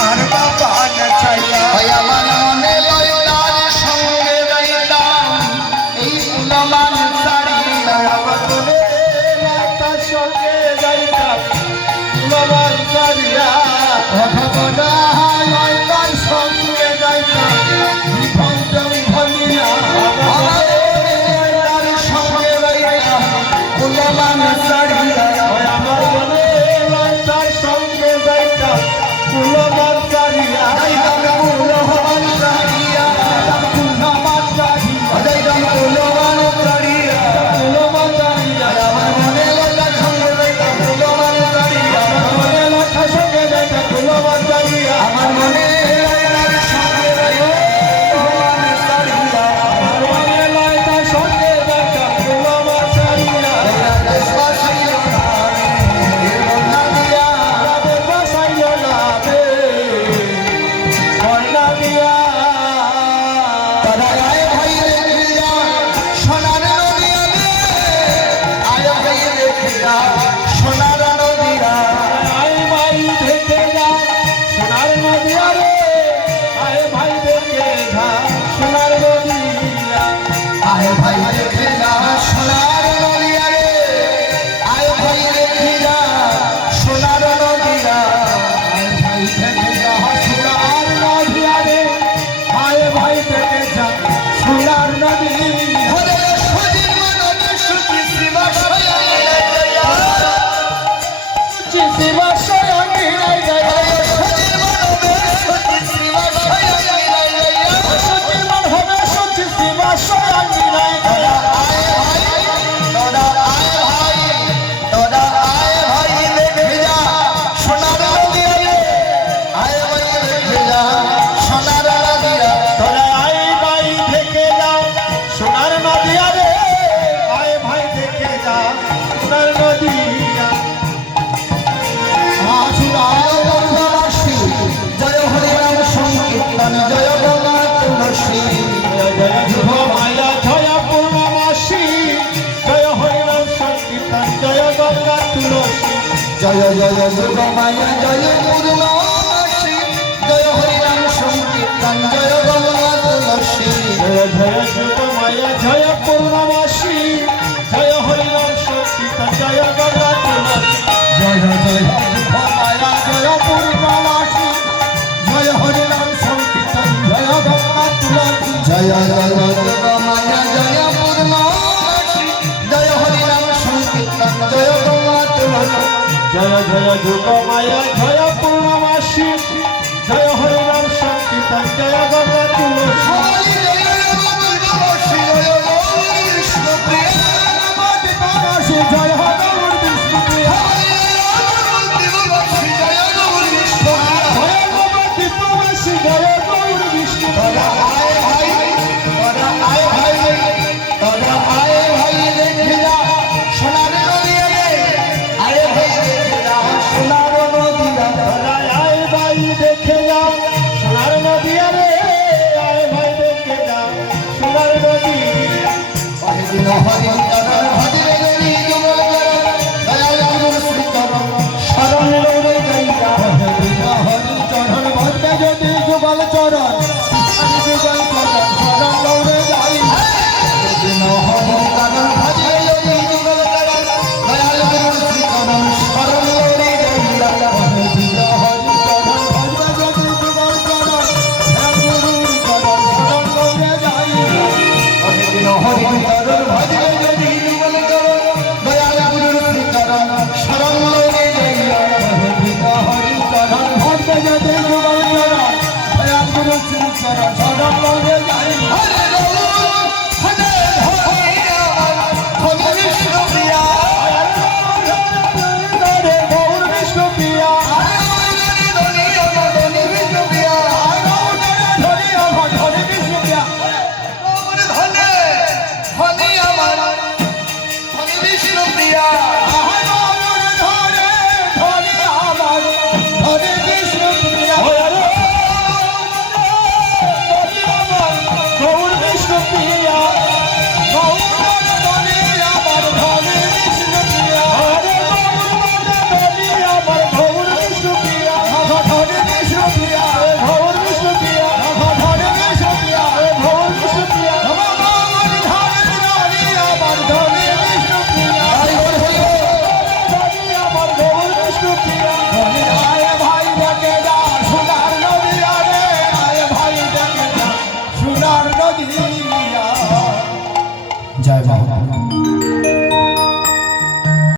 আর বাবা না চাইয়া আমার মনে লয় তার সঙ্গে যাইতাম এই কুলমান ছাড়িয়া আমার মনে তার সঙ্গে যাইতাম কুলমান ছাড়িয়া ভগবান লয় তার সঙ্গে যাইতাম বিভঞ্জন ভনিয়া আমার তার সঙ্গে যাইতাম কুলমান ছাড়িয়া আমার মনে তার সঙ্গে যাইতাম কুলমান ছাড়িয়া যাইতাম কুলমান ছাড়িয়া কুলমান ছাড়িয়া যাইতাম কুলমান ছাড়িয়া কুলমান ছাড়িয়া আমার মনে লয় তার সঙ্গে যাইতাম কুলমান ছাড়িয়া আমার মনে তার সঙ্গে যাইতাম কুলমান ছাড়িয়া আমার মনে তার সঙ্গে কুলমান ছাড়িয়া আমার মনে তার সঙ্গে যাইতাম কুলমান ছাড়িয়া দেশবাসীর নামে বন্যা দিয়া তাদের বাসাইল নামে বন্যা দিয়া তারা আয় ভাই দেখিয়া সোনার নদিয়া আয় ভাই দেখিয়া সোনার নদিয়া আয় ভাই দেখে যা সোনার নদিয়া রে আয় ভাই দেখে যা সোনার নদিয়া আয় ভাই দেখিয়া সোনার নদিয়া রে আয় ভাই দেখিয়া সোনার নদিয়া আয় ভাই দেখিয়া সোনার নদিয়া রে আয় ভাই দেখে যা সোনার নদিয়া হরে সজির মানবে সুচি শ্রীবাসয়া চিসিমা সয়ঙ্গিরাই গায়া সজির মানবে সুচি শ্রীবাসয়া সচির মন হবে সচি সিমা সয়ঙ্গিরাই গায়া তোরা আয় ভাই দেখে যা সোনার নদিয়া আয় ভাই দেখে যা সোনার নদিয়া তোরা আয় ভাই থেকে যা সোনার নদিয়া রে আয় ভাই থেকে যা সোনার নদিয়া আসুরায় বন্ধবাসী জয় হরে রাম সংকীর্তন জয় গঙ্গা তুলসী জয় জয় যুব মায়া জয় পূর্ণমাসী জয় হরিনাম সংকীর্তন জয় গঙ্গা তুলসী জয় জয় যুগ মায়া জয় পূর্ণমাসী জয় হরে রাম সংকীর্তন জয় গঙ্গা তুলসী জয় জয় যুব মায়া জয় পূর্ণমাসী জয় হরিনাম সংকীর্তন জয় গঙ্গা তুলসী জয় জয় যুগ মায়া জয় পূর্ণমাসী জয় হরে রাম সংকীর্তন জয় গঙ্গা তুলসী জয় জয় যুগ মায়া জয় পূর্ণমাসী জয় হরে রাম সংকীর্তন জয় গঙ্গা তুলসী জয় জয় যুগ মায়া জয় পূর্ণমাসী জয় হরিনাম সংকীর্তন জয় গঙ্গা তুলসী হরি জয় রাম পূর্ণমাসী জয় গৌর বিষ্ণু প্রিয়া পূর্ণমাসী জয় হরিনাম বিষ্ণু প্রিয়া হরি রাম পূর্ণমাসী জয় গৌর বিষ্ণু প্রিয়া জয় গঙ্গা পূর্ণমাসী জয় গৌর বিষ্ণু তোরা আয় ভাই দেখে যা সোনার নদিয়া রে আয় ভাই দেখে যা সোনার নদিয়া যাওয়া হতো।